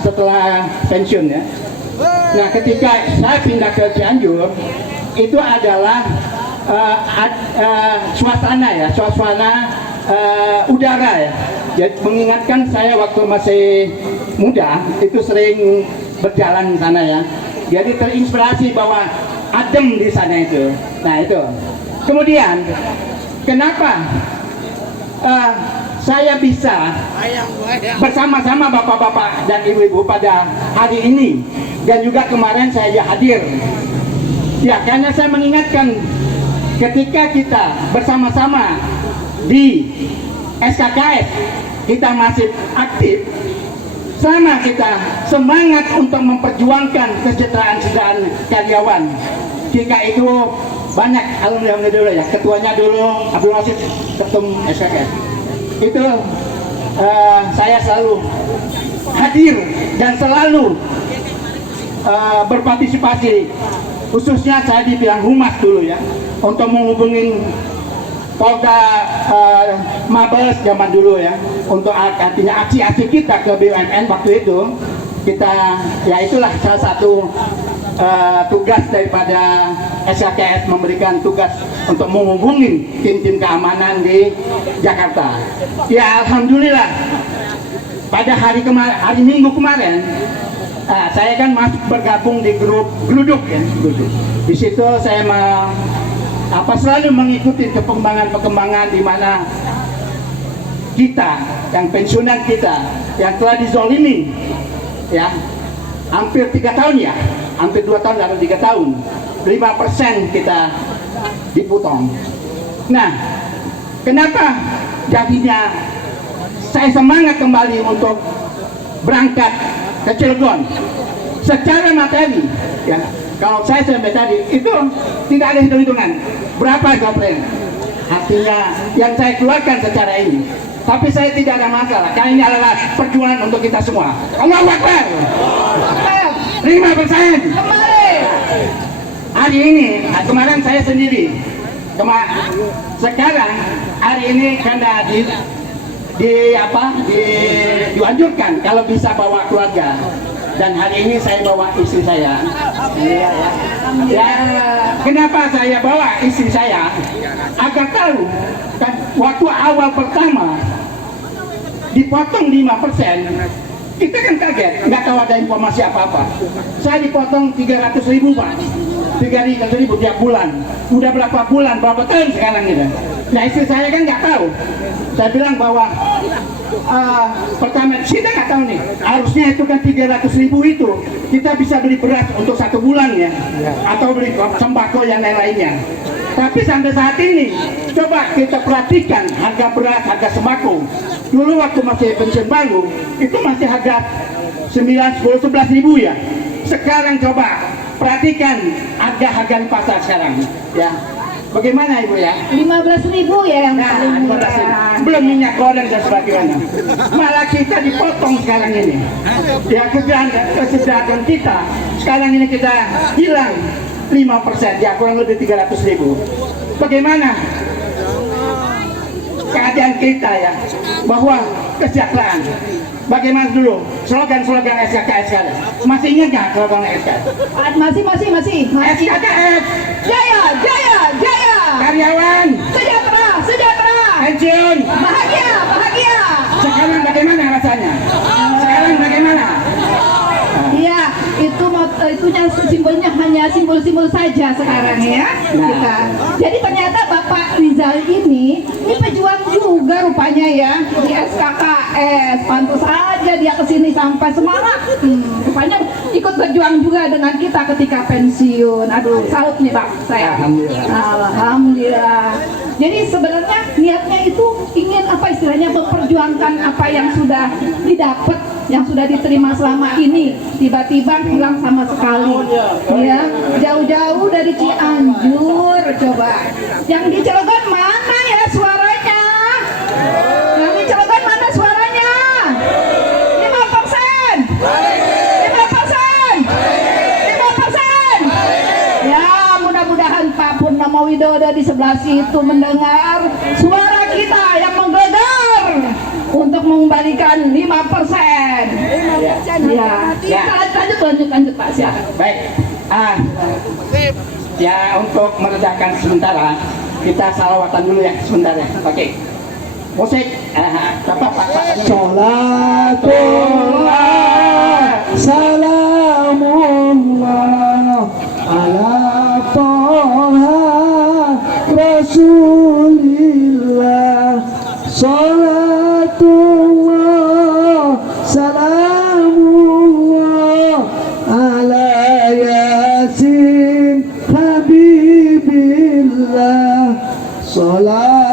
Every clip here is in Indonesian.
setelah pensiun ya. Nah, ketika saya pindah ke Cianjur, itu adalah suasana udara ya. Jadi mengingatkan saya waktu masih muda itu sering berjalan di sana ya. Jadi terinspirasi bahwa adem di sana itu. Nah itu. Kemudian kenapa saya bisa bersama-sama bapak-bapak dan ibu-ibu pada hari ini dan juga kemarin saya hadir? Ya, karena saya mengingatkan ketika kita bersama-sama di SKKS kita masih aktif, sama kita semangat untuk memperjuangkan kesejahteraan karyawan. Jika itu banyak alumni dulu ya, ketuanya dulu Abdul Wasid, ketum SKKS. Itu saya selalu hadir dan selalu berpartisipasi, khususnya saya di bidang humas dulu ya, untuk menghubungin Polda Mabes zaman dulu ya, untuk artinya aksi-aksi kita ke BUMN waktu itu. Kita ya itulah salah satu tugas daripada SKKS, memberikan tugas untuk menghubungi tim-tim keamanan di Jakarta. Ya alhamdulillah pada hari Minggu kemarin saya kan masuk bergabung di grup Gluduk ya, Gluduk. Di situ saya selalu mengikuti perkembangan di mana kita yang pensiunan kita yang telah dizolimi ya hampir 3 tahun ya, hampir 2 tahun atau 3 tahun, 5% kita dipotong. Nah, kenapa jadinya saya semangat kembali untuk berangkat ke Cilegon secara materi ya. Kalau saya sampai tadi itu tidak ada hitung-hitungan berapa gapleng artinya yang saya keluarkan secara ini, tapi saya tidak ada masalah karena ini adalah perjuangan untuk kita semua. Allahu Akbar. 5% kembali hari ini. Kemarin saya sendiri sekarang hari ini karena dianjurkan kalau bisa bawa keluarga, dan hari ini saya bawa istri saya. Ya, kenapa saya bawa istri saya? Agar tahu kan waktu awal pertama dipotong 5%, kita kan kaget, nggak tahu ada informasi apa-apa. Saya dipotong 300.000 Pak, 300.000 tiap bulan. Udah berapa bulan, berapa tahun sekarang gitu. Nah istri saya kan nggak tahu. Saya bilang bahwa pertama kita nggak tahu nih, harusnya itu kan 300.000 itu kita bisa beli beras untuk 1 bulan ya, atau beli sembako yang lain-lainnya. Tapi sampai saat ini coba kita perhatikan harga beras, harga sembako. Dulu waktu masih pensiun baru itu masih harga 9, 10, 11.000 ya. Sekarang coba perhatikan harga di pasar sekarang ya. Bagaimana Ibu ya? 15.000 ya yang paling murah. Belum minyak goreng dan sebagainya. Malah kita dipotong sekarang ini. Ya kesejahteraan kita sekarang ini kita hilang 5%, ya kurang lebih 300.000. Bagaimana keadaan kita ya, bahwa kesejahteraan? Bagaimana dulu slogan-slogan SKKS sekarang? Masih ingat nggak slogan SKKS? Masih. SKKS Jaya, jaya, jaya. Karyawan Sejahtera, sejahtera. pensiun Bahagia, bahagia. Sekarang bagaimana rasanya? Sekarang bagaimana? Iya, itunya simbolnya hanya simbol-simbol saja sekarang ya kita. Jadi ternyata Bapak Rizal ini pejuang juga rupanya ya di SKKS. Pantas saja dia kesini sampai semangat. Rupanya ikut berjuang juga dengan kita ketika pensiun. Aduh, salut nih Pak saya. Alhamdulillah. Jadi sebenarnya niatnya itu ingin istilahnya memperjuangkan apa yang sudah didapat, yang sudah diterima selama ini, tiba-tiba hilang sama sekali ya. Jauh-jauh dari Cianjur, coba yang di Cilegon mana ya suaranya? Yang di Cilegon mana suaranya? 5%, 5%, 5%. Ya mudah-mudahan Pak Purnomo Widodo di sebelah situ mendengar suara kita yang menggelegar untuk mengembalikan 5%. Ya. Lanjut Pak, silakan. Baik. Ya, untuk meredakan sementara kita salawatan dulu ya sebentar ya. Oke. Musik. Pak. Salatullah salamullah ala Toha Rasulillah. Salatullah salamullah ala Yasin Habibillah. Salatullah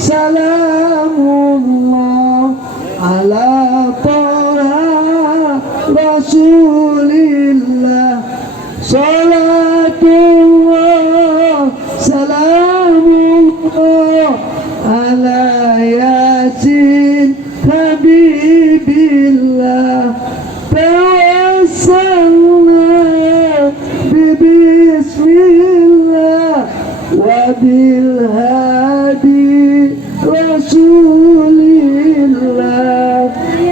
salamullah ala Toha Rasulillah. Salatullah salamullah ala Yasin Habibillah. Tawassalna bismillah wa bil hadi Rasulillah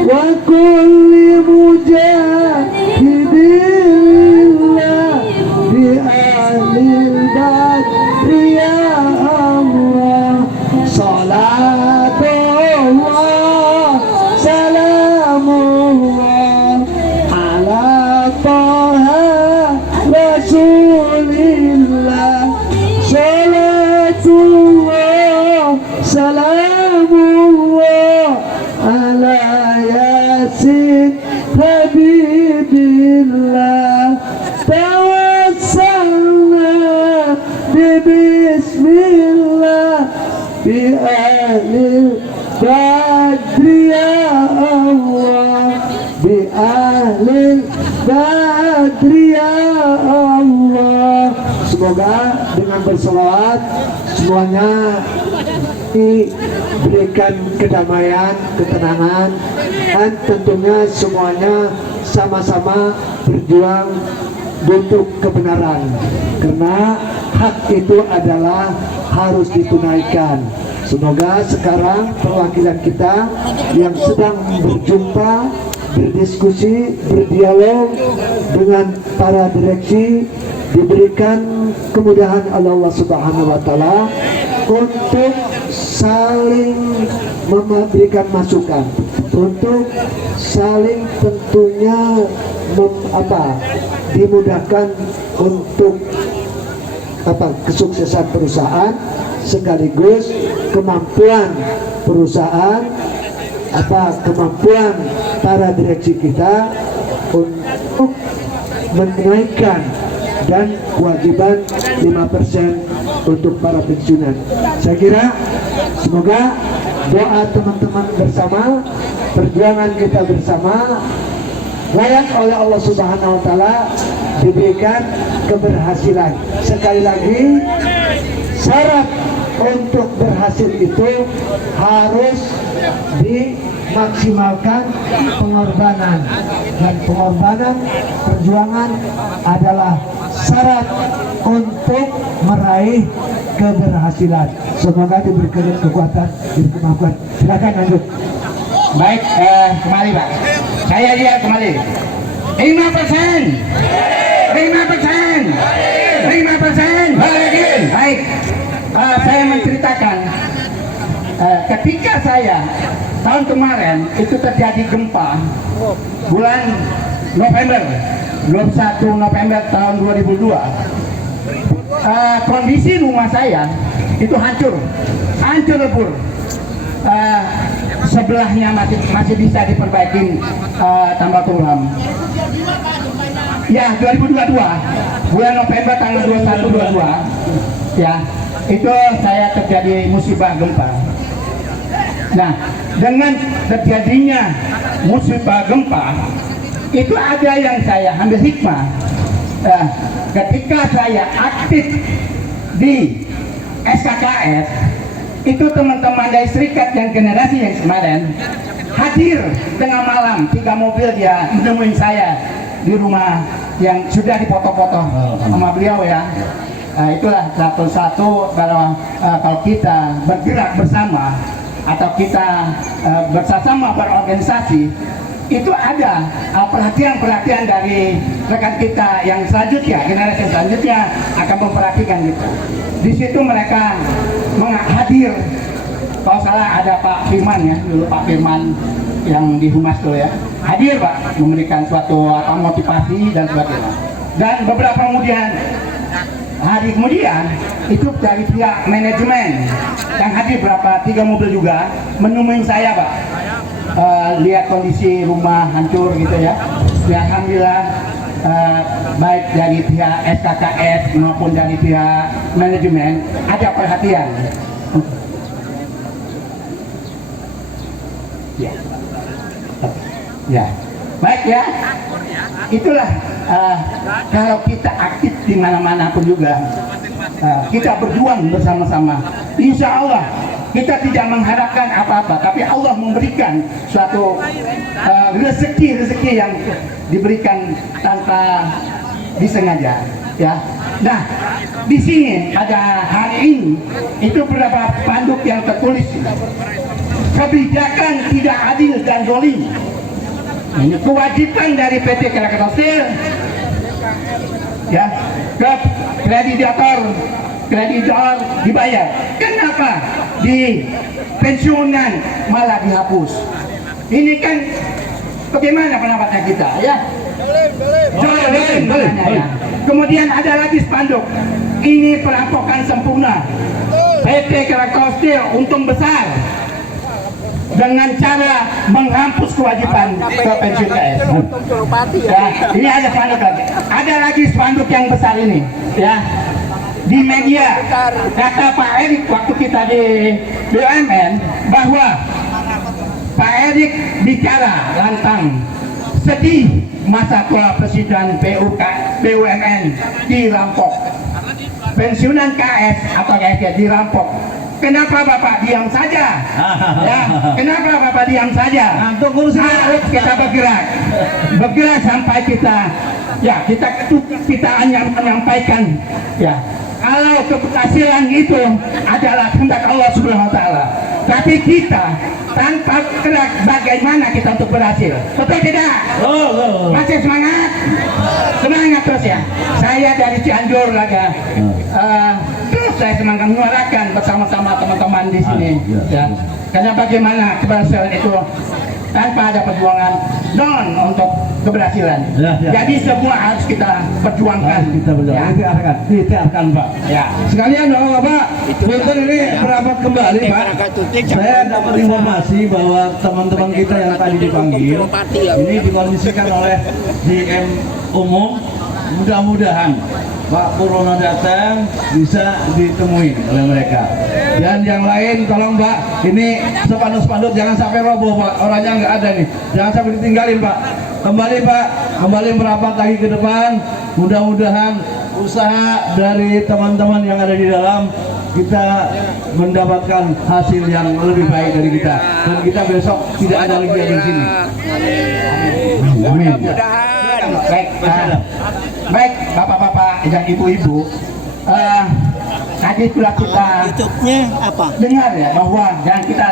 wa kulli mujahidillah bi ahlil badri ya Allah. Salatullah salamullah ala Toha Rasulillah. Salatullah salamullah ala Yasin Habibillah. Tawassalna bismillah bi ahlil badri ya Allah. Bi ahlil badri ya Allah. Semoga dengan bersolawat semuanya diberikan kedamaian, ketenangan, dan tentunya semuanya sama-sama berjuang untuk kebenaran, karena hak itu adalah harus ditunaikan. Semoga sekarang perwakilan kita yang sedang berjumpa, berdiskusi, berdialog dengan para direksi diberikan kemudahan oleh Allah Subhanahu wa Ta'ala untuk saling memberikan masukan, untuk saling tentunya dimudahkan untuk kesuksesan perusahaan, sekaligus kemampuan perusahaan, kemampuan para direksi kita untuk menaikkan dan kewajiban 5% untuk para pensiunan. Saya kira semoga doa teman-teman bersama, perjuangan kita bersama layak oleh Allah Subhanahu wa Ta'ala diberikan keberhasilan. Sekali lagi, syarat untuk berhasil itu harus dimaksimalkan pengorbanan, dan pengorbanan perjuangan adalah syarat untuk meraih keberhasilan. Semoga diberikan kekuatan, diberi kemampuan. Silakan lanjut. Baik, kembali Pak. Saya lihat kembali. 5%. 5%. Baik. Saya menceritakan ketika saya tahun kemarin itu terjadi gempa bulan November, 21 November tahun 2002. Kondisi rumah saya itu hancur lebur. Sebelahnya masih bisa diperbaiki tambah tulang. Ya, 2022 bulan November tanggal 21-22 ya, itu saya terjadi musibah gempa. Nah, dengan terjadinya musibah gempa itu ada yang saya ambil hikmah. Ketika saya aktif di SKKS, itu teman-teman dari serikat yang generasi yang kemarin hadir tengah malam, 3 mobil dia menemuin saya di rumah yang sudah dipoto-foto sama beliau ya. Itulah satu-satu kalau kita bergerak bersama atau kita bersama berorganisasi, itu ada perhatian-perhatian dari rekan kita yang selanjutnya, generasi selanjutnya akan memperhatikan kita. Di situ mereka hadir. Kalau salah ada Pak Firman ya, dulu Pak Firman yang di Humas dulu ya, hadir Pak, memberikan suatu motivasi dan sebagainya. Dan beberapa hari kemudian itu dari pihak manajemen yang hadir berapa 3 mobil juga menemui saya Pak. Lihat kondisi rumah hancur gitu ya. Ya alhamdulillah baik dari pihak SKKS maupun dari pihak manajemen ada perhatian. Ya. Ya. Baik ya. Itulah kalau kita aktif di mana-mana pun juga kita berjuang bersama-sama. Insya Allah kita tidak mengharapkan apa-apa, tapi Allah memberikan suatu rezeki yang diberikan tanpa disengaja. Ya. Nah, di sini pada hari ini itu beberapa spanduk yang tertulis kebijakan tidak adil dan zalim. Ini kewajiban dari PT Krakatau Steel ya ke kreditor dibayar. Kenapa di pensiunan malah dihapus? Ini kan bagaimana pendapatnya kita ya? Ya. Kemudian ada lagi spanduk. Ini perampokan sempurna. PT Krakatau Steel untung besar dengan cara menghapus kewajiban ke pensiun KS. Ya, ini ada spanduk lagi. Ada lagi spanduk yang besar ini, ya. Di media kata Pak Erik waktu kita di BUMN bahwa Pak Erik bicara lantang sedih masa presiden BUMN dirampok, pensiunan KS atau KS dirampok. Kenapa Bapak diam saja? Ya, kenapa Bapak diam saja? Harus kita bergerak sampai kita hanya menyampaikan ya. Kalau keberhasilan itu adalah kehendak Allah Subhanahu wa taala. Tapi kita tanpa gerak bagaimana kita untuk berhasil? Betul tidak? Masih semangat? Semangat terus ya. Saya dari Cianjur lagi. Terus saya semangat menyuarakan bersama-sama teman-teman di sini. Ya. Karena bagaimana keberhasilan itu tanpa ada perjuangan untuk keberhasilan. Jadi semua harus kita perjuangkan. Ditiarkan Pak. Ya. Sekalian Bapak, punten ini merapat kembali Pak. Saya dapat informasi bahwa teman-teman kita yang tadi dipanggil ini dikondisikan oleh DM umum. Mudah-mudahan Pak Purwono datang bisa ditemui oleh mereka. Dan yang lain tolong Pak, ini spanduk-spanduk jangan sampai roboh Pak, orangnya nggak ada nih, jangan sampai ditinggalin Pak. Kembali Pak, kembali merapat lagi ke depan. Mudah-mudahan usaha dari teman-teman yang ada di dalam kita mendapatkan hasil yang lebih baik dari kita, dan kita besok tidak ada lagi di sini. Amin. Baik, bapak-bapak dan ibu-ibu, tadi sudah kita dengar ya bahwa jangan kita